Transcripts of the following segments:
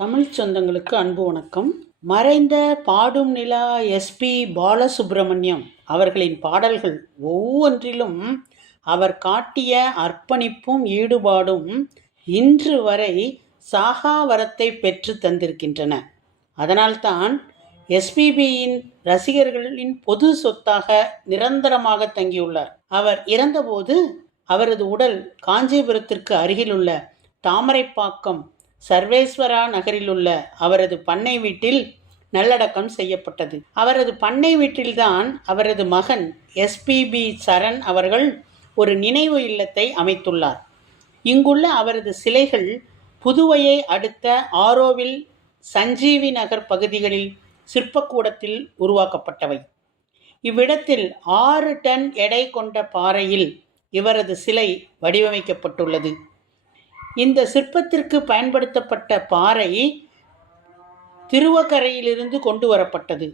தமிழ் சொந்தங்களுக்கு அன்பு வணக்கம். மறைந்த பாடும் நிலா எஸ்பி பாலசுப்ரமணியம் அவர்களின் பாடல்கள் ஒவ்வொன்றிலும் அவர் காட்டிய அர்ப்பணிப்பும் ஈடுபாடும் இன்று வரை சாகா வரத்தை பெற்று தந்திருக்கின்றன. அதனால்தான் எஸ்பிபியின் ரசிகர்களின் பொது சொத்தாக நிரந்தரமாக தங்கியுள்ளார். அவர் இறந்தபோது அவரது உடல் காஞ்சிபுரத்திற்கு அருகிலுள்ள தாமரைப்பாக்கம் சர்வேஸ்வரா நகரிலுள்ள அவரது பண்ணை வீட்டில் நல்லடக்கம் செய்யப்பட்டது. அவரது பண்ணை வீட்டில்தான் அவரது மகன் எஸ்பிபி சரண் அவர்கள் ஒரு நினைவு இல்லத்தை அமைத்துள்ளார். இங்குள்ள அவரது சிலைகள் புதுவையை அடுத்த ஆரோவில் சஞ்சீவி நகர் பகுதிகளில் சிற்பக்கூடத்தில் உருவாக்கப்பட்டவை. இவ்விடத்தில் 6 டன் எடை கொண்ட பாறையில் இவரது சிலை வடிவமைக்கப்பட்டுள்ளது. இந்த சிற்பத்திற்கு பயன்படுத்தப்பட்ட பாறை திருவக்கரையிலிருந்து கொண்டு வரப்பட்டது.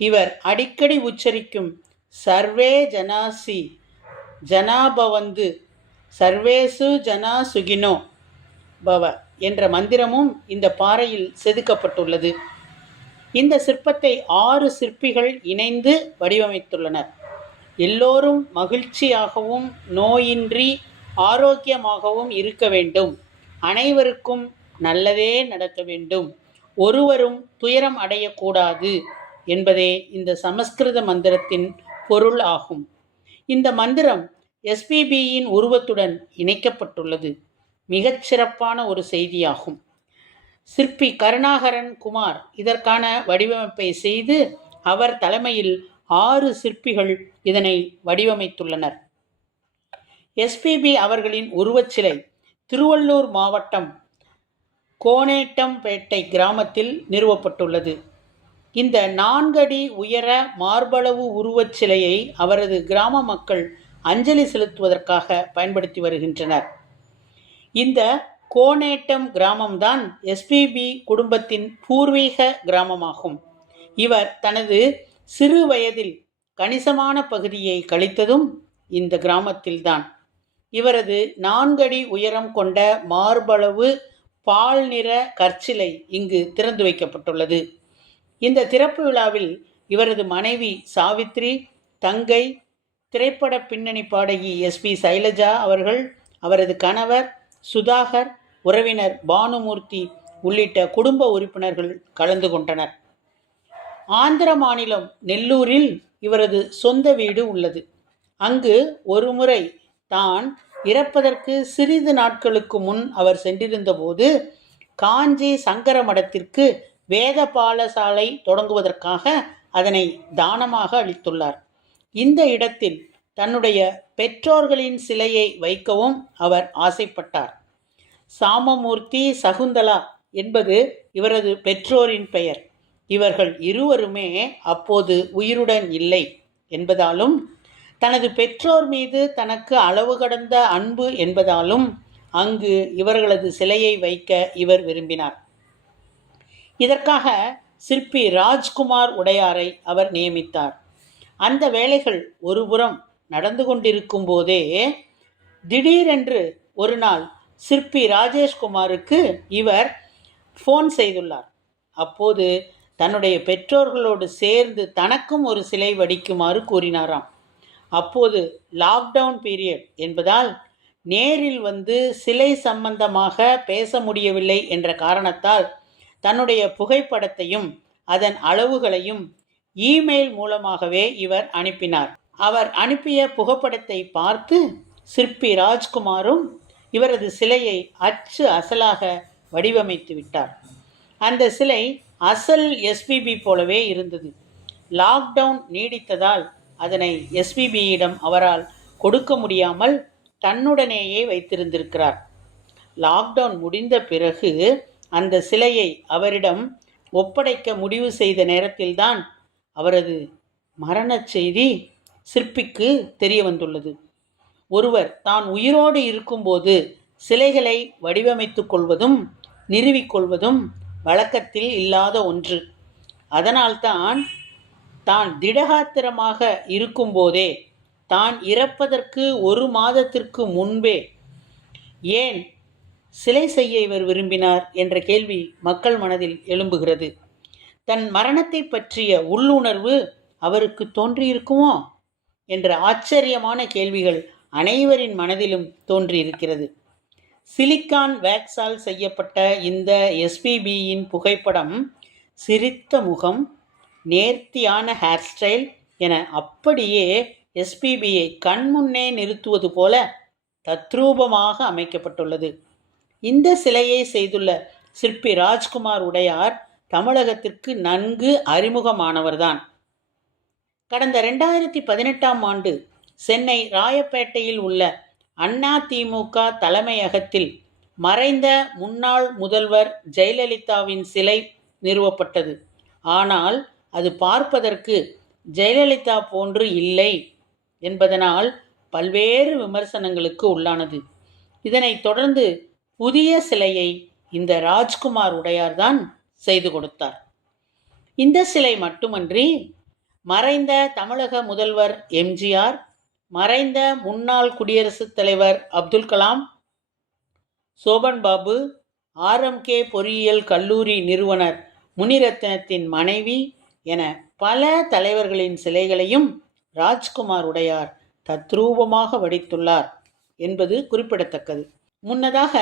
இவர் அடிக்கடி உச்சரிக்கும் சர்வே ஜனாசி ஜனாபவந்து சர்வேசு ஜனா சுகினோ பவ என்ற மந்திரமும் இந்த பாறையில் செதுக்கப்பட்டுள்ளது. இந்த சிற்பத்தை 6 சிற்பிகள் இணைந்து வடிவமைத்துள்ளனர். எல்லோரும் மகிழ்ச்சியாகவும் நோயின்றி ஆரோக்கியமாகவும் இருக்க வேண்டும், அனைவருக்கும் நல்லதே நடக்க வேண்டும், ஒருவரும் துயரம் அடையக்கூடாது என்பதே இந்த சமஸ்கிருத மந்திரத்தின் பொருள் ஆகும். இந்த மந்திரம் எஸ்பிபியின் உருவத்துடன் இணைக்கப்பட்டுள்ளது. மிகச்சிறப்பான ஒரு செய்தியாகும். சிற்பி கருணாகரன் குமார் இதற்கான வடிவமைப்பை செய்து அவர் தலைமையில் 6 சிற்பிகள் இதனை வடிவமைத்துள்ளனர். எஸ்பிபி அவர்களின் உருவச்சிலை திருவள்ளூர் மாவட்டம் கோனேட்டம்பேட்டை கிராமத்தில் நிறுவப்பட்டுள்ளது. இந்த 4 அடி உயர மார்பளவு உருவச்சிலையை அவரது கிராம மக்கள் அஞ்சலி செலுத்துவதற்காக பயன்படுத்தி வருகின்றனர். இந்த கோனேட்டம் கிராமம்தான் எஸ்பிபி குடும்பத்தின் பூர்வீக கிராமமாகும். இவர் தனது சிறு வயதில் கணிசமான பகுதியை கழித்ததும் இந்த கிராமத்தில்தான். இவரது 4 அடி உயரம் கொண்ட மார்பளவு பால் நிற கற்சிலை இங்கு திறந்து வைக்கப்பட்டுள்ளது. இந்த திறப்பு விழாவில் இவரது மனைவி சாவித்ரி, தங்கை, திரைப்பட பின்னணி பாடகி எஸ்பி சைலஜா அவர்கள், அவரது கணவர் சுதாகர், உறவினர் பானுமூர்த்தி உள்ளிட்ட குடும்ப உறுப்பினர்கள் கலந்து கொண்டனர். ஆந்திர மாநிலம் நெல்லூரில் இவரது சொந்த வீடு உள்ளது. அங்கு ஒருமுறை தான் இறப்பதற்கு சிறிது நாட்களுக்கு முன் அவர் சென்றிருந்த போது காஞ்சி சங்கர மடத்திற்கு வேத பாலசாலை தொடங்குவதற்காக அதனை தானமாக அளித்துள்ளார். இந்த இடத்தில் தன்னுடைய பெற்றோர்களின் சிலையை வைக்கவும் அவர் ஆசைப்பட்டார். சாமமூர்த்தி, சகுந்தலா என்பது இவரது பெற்றோரின் பெயர். இவர்கள் இருவருமே அப்போது உயிருடன் இல்லை என்பதாலும் தனது பெற்றோர் மீது தனக்கு அளவு கடந்த அன்பு என்பதாலும் அங்கு இவர்களது சிலையை வைக்க இவர் விரும்பினார். இதற்காக சிற்பி ராஜ்குமார் உடையாரை அவர் நியமித்தார். அந்த வேலைகள் ஒருபுறம் நடந்து கொண்டிருக்கும் போதே திடீரென்று ஒரு நாள் சிற்பி ராஜேஷ்குமாருக்கு இவர் ஃபோன் செய்துள்ளார். அப்போது தன்னுடைய பெற்றோர்களோடு சேர்ந்து தனக்கும் ஒரு சிலை வடிக்குமாறு கூறினாராம். அப்போது லாக்டவுன் பீரியட் என்பதால் நேரில் வந்து சிலை சம்பந்தமாக பேச முடியவில்லை என்ற காரணத்தால் தன்னுடைய புகைப்படத்தையும் அதன் அளவுகளையும் இமெயில் மூலமாகவே இவர் அனுப்பினார். அவர் அனுப்பிய புகைப்படத்தை பார்த்து சிற்பி ராஜ்குமாரும் இவரது சிலையை அச்சு அசலாக வடிவமைத்து விட்டார். அந்த சிலை அசல் எஸ்பிபி போலவே இருந்தது. லாக்டவுன் நீடித்ததால் அதனை எஸ்பிபியிடம் அவரால் கொடுக்க முடியாமல் தன்னுடனேயே வைத்திருந்திருக்கிறார். லாக்டவுன் முடிந்த பிறகு அந்த சிலையை அவரிடம் ஒப்படைக்க முடிவு செய்த நேரத்தில்தான் அவரது மரண செய்தி சிற்பிக்கு தெரிய வந்துள்ளது. ஒருவர் தான் உயிரோடு இருக்கும்போது சிலைகளை வடிவமைத்துக் கொள்வதும் நிறுவிக்கொள்வதும் வழக்கத்தில் இல்லாத ஒன்று. அதனால்தான் தான் திடகாத்திரமாக இருக்கும்போதே, தான் இறப்பதற்கு 1 மாதத்திற்கு முன்பே, ஏன் சிலை செய்ய இவர் விரும்பினார் என்ற கேள்வி மக்கள் மனதில் எழும்புகிறது. தன் மரணத்தை பற்றிய உள்ளுணர்வு அவருக்கு தோன்றியிருக்குமோ என்ற ஆச்சரியமான கேள்விகள் அனைவரின் மனதிலும் தோன்றியிருக்கிறது. சிலிக்கான் வேக்ஸால் செய்யப்பட்ட இந்த எஸ்பிபியின் புகைப்படம் சிரித்த முகம், நேர்த்தியான ஹேர் ஸ்டைல் என அப்படியே எஸ்பிபியை கண்முன்னே நிறுத்துவது போல தத்ரூபமாக அமைக்கப்பட்டுள்ளது. இந்த சிலையை செய்துள்ள சிற்பி ராஜ்குமார் உடையார் தமிழகத்திற்கு நன்கு அறிமுகமானவர்தான். கடந்த 2018ஆம் ஆண்டு சென்னை ராயப்பேட்டையில் உள்ள அதிமுக தலைமையகத்தில் மறைந்த முன்னாள் முதல்வர் ஜெயலலிதாவின் சிலை நிறுவப்பட்டது. ஆனால் அது பார்ப்பதற்கு ஜெயலலிதா போன்று இல்லை என்பதனால் பல்வேறு விமர்சனங்களுக்கு உள்ளானது. இதனைத் தொடர்ந்து புதிய சிலையை இந்த ராஜ்குமார் உடையார்தான் செய்து கொடுத்தார். இந்த சிலை மட்டுமன்றி மறைந்த தமிழக முதல்வர் எம்ஜிஆர், மறைந்த முன்னாள் குடியரசுத் தலைவர் அப்துல் கலாம், சோபன் பாபு, RMK பொறியியல் கல்லூரி நிறுவனர் முனிரத்னத்தின் மனைவி என பல தலைவர்களின் சிலைகளையும் ராஜ்குமார் உடையார் தத்ரூபமாக வடித்துள்ளார் என்பது குறிப்பிடத்தக்கது. முன்னதாக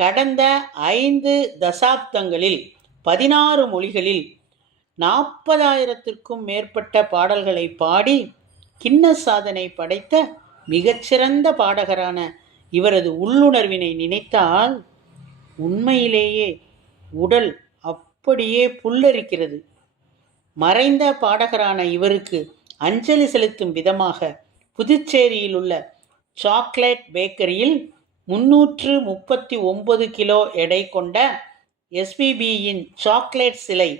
கடந்த 5 தசாப்தங்களில் 16 மொழிகளில் 40,000த்திற்கும் மேற்பட்ட பாடல்களை பாடி கின்னஸ் சாதனை படைத்த மிகச்சிறந்த பாடகரான இவரது உள்ளுணர்வினை நினைத்தால் உண்மையிலேயே உடல் அப்படியே புல்லரிக்கிறது. மறைந்த பாடகரான இவருக்கு அஞ்சலி செலுத்தும் விதமாக புதுச்சேரியில் உள்ள சாக்லேட் பேக்கரியில் 339 கிலோ எடை கொண்ட எஸ்பிபியின் சாக்லேட் சிலை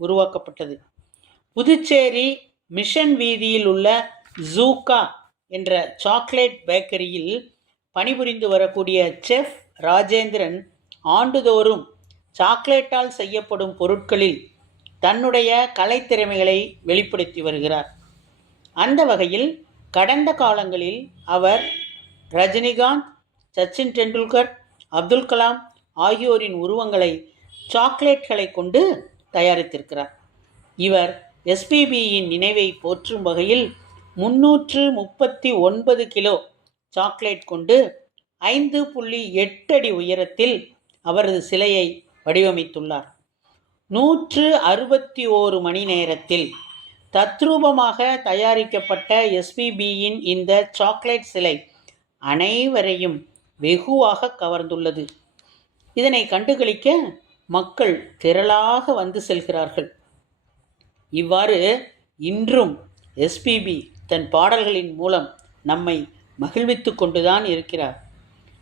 உருவாக்கப்பட்டது. புதுச்சேரி மிஷன் வீதியில் உள்ள ஜூகா என்ற சாக்லேட் பேக்கரியில் பணிபுரிந்து வரக்கூடிய செஃப் ராஜேந்திரன் ஆண்டுதோறும் சாக்லேட்டால் செய்யப்படும் பொருட்களில் தன்னுடைய கலைத்திறமைகளை வெளிப்படுத்தி வருகிறார். அந்த வகையில் கடந்த காலங்களில் அவர் ரஜினிகாந்த், சச்சின் டெண்டுல்கர், அப்துல் கலாம் ஆகியோரின் உருவங்களை சாக்லேட்களை கொண்டு தயாரித்திருக்கிறார். இவர் எஸ்பிபியின் நினைவை போற்றும் வகையில் 339 கிலோ சாக்லேட் கொண்டு 5.8 அடி உயரத்தில் அவரது சிலையை வடிவமைத்துள்ளார். 161 மணி நேரத்தில் தத்ரூபமாக தயாரிக்கப்பட்ட எஸ்பிபியின் இந்த சாக்லேட் சிலை அனைவரையும் வெகுவாக கவர்ந்துள்ளது. இதனை கண்டுகளிக்க மக்கள் திரளாக வந்து செல்கிறார்கள். இவ்வாறு இன்றும் எஸ்பிபி தன் பாடல்களின் மூலம் நம்மை மகிழ்வித்து கொண்டுதான் இருக்கிறார்.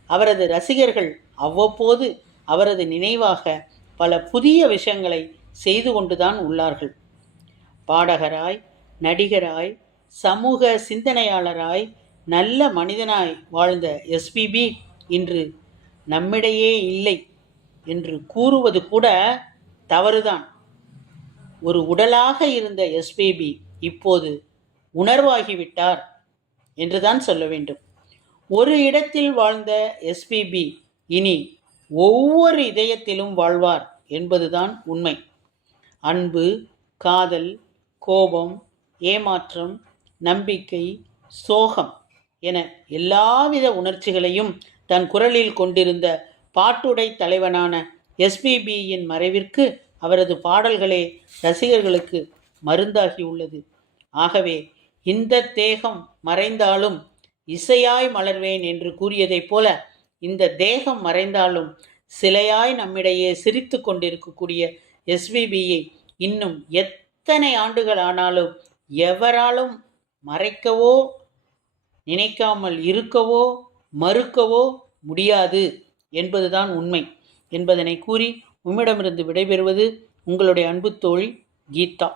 அவரது ரசிகர்கள் அவ்வப்போது அவரது நினைவாக பல புதிய விஷயங்களை செய்து கொண்டுதான் உள்ளார்கள். பாடகராய், நடிகராய், சமூக சிந்தனையாளராய், நல்ல மனிதனாய் வாழ்ந்த எஸ்பிபி இன்று நம்மிடையே இல்லை என்று கூறுவது கூட தவறுதான். ஒரு உடலாக இருந்த எஸ்பிபி இப்போது உணர்வாகிவிட்டார் என்றுதான் சொல்ல வேண்டும். ஒரு இடத்தில் வாழ்ந்த எஸ்பிபி இனி ஒவ்வொரு இதயத்திலும் வாழ்வார் என்பதுதான் உண்மை. அன்பு, காதல், கோபம், ஏமாற்றம், நம்பிக்கை, சோகம் என எல்லாவித உணர்ச்சிகளையும் தன் குரலில் கொண்டிருந்த பாட்டுடை தலைவனான எஸ்பிபியின் மறைவிற்கு அவரது பாடல்களே ரசிகர்களுக்கு மருந்தாகியுள்ளது. ஆகவே இந்த தேகம் மறைந்தாலும் இசையாய் மலர்வேன் என்று கூறியதைப் போல இந்த தேகம் மறைந்தாலும் சிலையாய் நம்மிடையே சிரித்து கொண்டிருக்கக்கூடிய எஸ்பிபியை இன்னும் எத்தனை ஆண்டுகள் ஆனாலும் எவராலும் மறைக்கவோ நினைக்காமல் இருக்கவோ மறுக்கவோ முடியாது என்பதுதான் உண்மை என்பதனை கூறி உம்மிடமிருந்து விடைபெறுவது உங்களுடைய அன்பு தோழி கீதா.